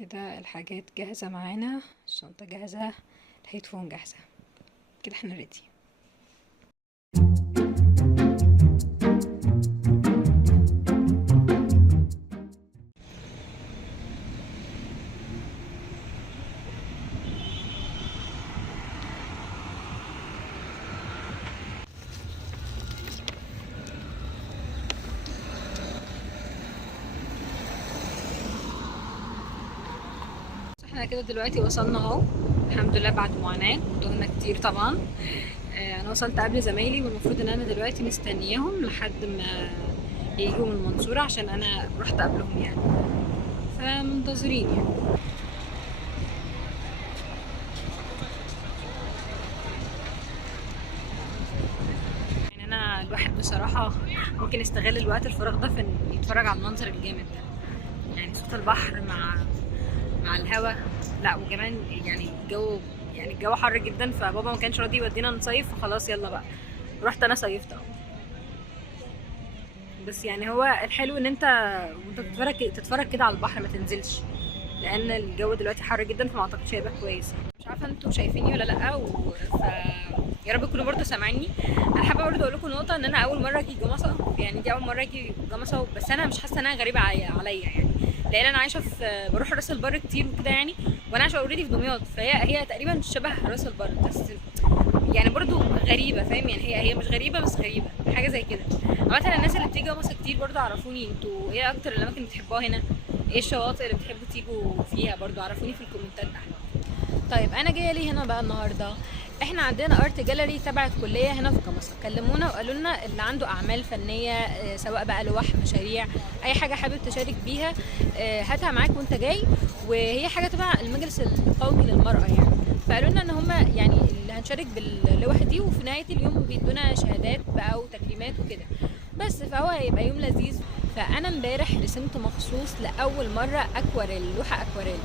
كده الحاجات جاهزة معانا، الشنطة جاهزة، الهيدفون جاهزة، كده احنا ريدي. احنا كده دلوقتي وصلنا اهو، الحمد لله بعد معاناة ودهنا كتير طبعا. انا وصلت قبل زمايلي، والمفروض ان انا دلوقتي مستنياهم لحد ما يجوا من المنصورة عشان انا رحت قبلهم يعني، فمنتظرين يعني انا الواحد بصراحة ممكن يستغل الوقت الفراغ ده في انه يتفرج على المنظر الجامد ده، يعني صوت البحر مع الهوا. لا وكمان يعني الجو حر جدا، فبابا ما كانش راضي يودينا نصيف، فخلاص يلا بقى رحت انا صيفت اهو. بس يعني هو الحلو ان انت وانت تتفرج كده على البحر، ما تنزلش، لان الجو دلوقتي حر جدا، فما اعتقدش هيبقى كويس. مش عارفه انتوا شايفيني ولا لا يا رب تكونوا برضه سامعيني. انا حابه برضه اقول لكم نقطه، ان انا اول مره اجي جمصه، يعني دي اول مره اجي جمصه، بس انا مش حاسه انها غريبه عليا يعني، لان انا عايشه في بروح راس البر كتير وكده يعني، وانا عايشه اوريدي في دمياط، فهي تقريبا شبه راس البر، بس يعني برضو غريبه، فاهم يعني، هي مش غريبه بس غريبه، حاجه زي كده. عامه الناس اللي بتيجي جمصه كتير برضو عرفوني انتوا ايه اكتر الاماكن اللي بتحبوها هنا، ايه الشواطئ اللي بتحبوا تيجوا فيها، برضو عرفوني في الكومنتات تحت. طيب انا جايه ليه هنا بقى النهارده؟ احنا عندنا ارت جاليري تبع الكليه هنا في جمصه، كلمونا وقالوا لنا اللي عنده اعمال فنيه، سواء بقى لوح، مشاريع، اي حاجه حابب تشارك بيها، هاتها معاك وانت جاي. وهي حاجه تبع المجلس القومي للمراه يعني، فقالوا لنا ان هم يعني اللي هنشارك باللوح دي، وفي نهايه اليوم بيدونا شهادات بقى وتكريمات وكده. بس فهو هيبقى يوم لذيذ. فانا امبارح رسمت مخصوص لاول مره اكواريل، لوحه اكواريل.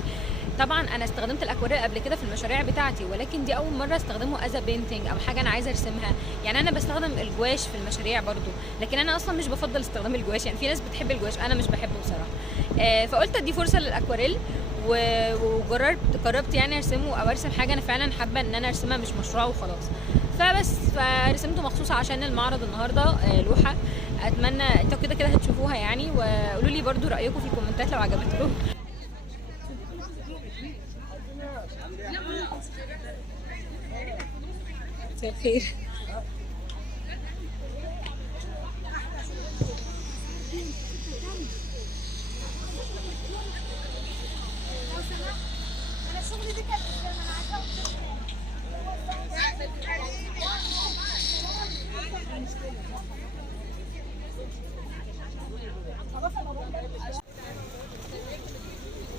طبعا انا استخدمت الاكواريل قبل كده في المشاريع بتاعتي، ولكن دي اول مره استخدمه از بينتنج او حاجه انا عايزه ارسمها. يعني انا بستخدم الجواش في المشاريع برضو، لكن انا اصلا مش بفضل استخدام الجواش، يعني في ناس بتحب الجواش، انا مش بحبه بصراحه. فقلت ادي فرصه للاكواريل، قربت يعني ارسمه او ارسم حاجه انا فعلا حابه ان انا ارسمها، مش مشروع وخلاص. فرسمته مخصوص عشان المعرض النهارده، لوحه. اتمنى انتوا كده كده هتشوفوها يعني، وقولوا لي برضو رايكم في الكومنتات لو عجبتكم. مساء الخير.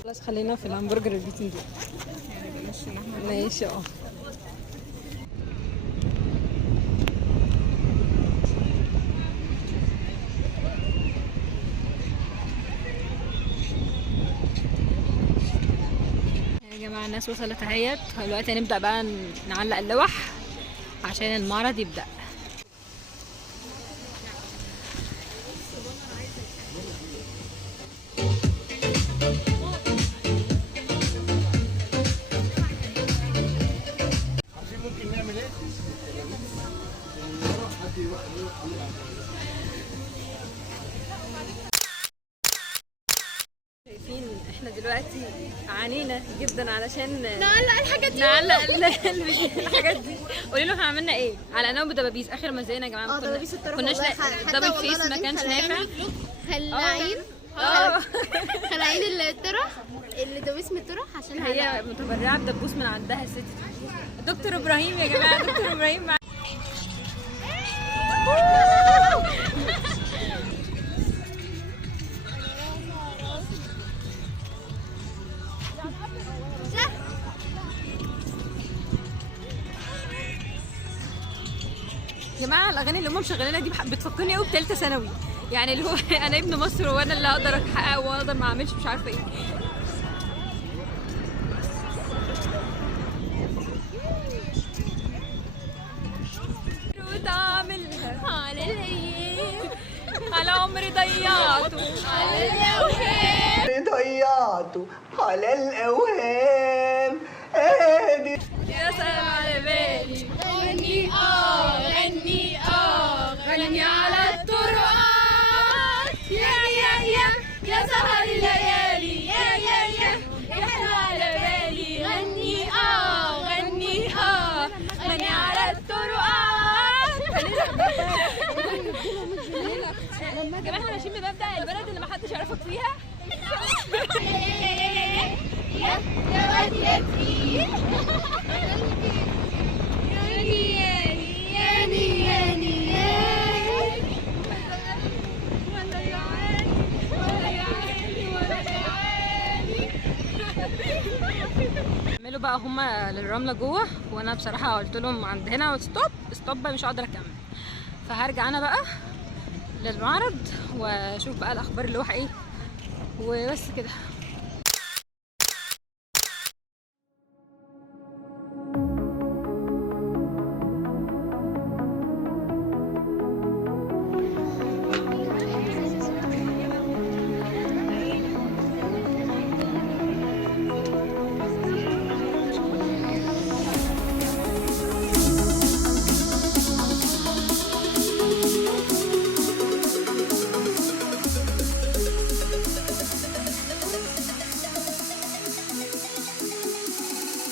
خلاص خلينا في الهمبرجر البيتين دول. ماشي يا جماعة الناس وصلت اهيت، دلوقتي هنبدأ بقى نعلق اللوح عشان المعرض يبدأ. شايفين احنا دلوقتي عانينا جدا علشان نعلق الحاجات دي، الحاجات دي. قولي له احنا عملنا ايه، علقناه بدبابيس اخر ما زينا يا جماعه. دبابيس الطرف كناش والله، دبل فيس ما كانش نافع. خلاعين خلاعين الطرح اللي دبوس من الطرح عشان هي متبرعه بدبوس من عندها الست دكتور ابراهيم يا جماعه، دكتور ابراهيم معانا. يا جماعه الاغاني اللي هم مشغلينها دي بتفكرني قوي بثالثه ثانوي، يعني اللي هو انا ابن مصر وانا اللي اقدر احقق واقدر ما اعملش مش عارفه ايه. وتعملها على الايام، على عمري ضيعته على اليوم، ضيعته على الأوهام قادر. يا سلام على بالي، غني غني غني على الطرقات، يا سهر الليالي، يا حلو على بالي. غني غني غني على الطرقات. يا جماعه احنا ماشيين بمبدأ البلد اللي محدش يعرفك فيها. يا واد يا تقيل، ياني عملوا بقى هما للرمله جوه، وانا بصراحه قلت لهم عند هنا ستوب مش هقدر اكمل، فهرجع انا بقى للمعرض واشوف بقى الاخبار اللي هو ايه وبس كده.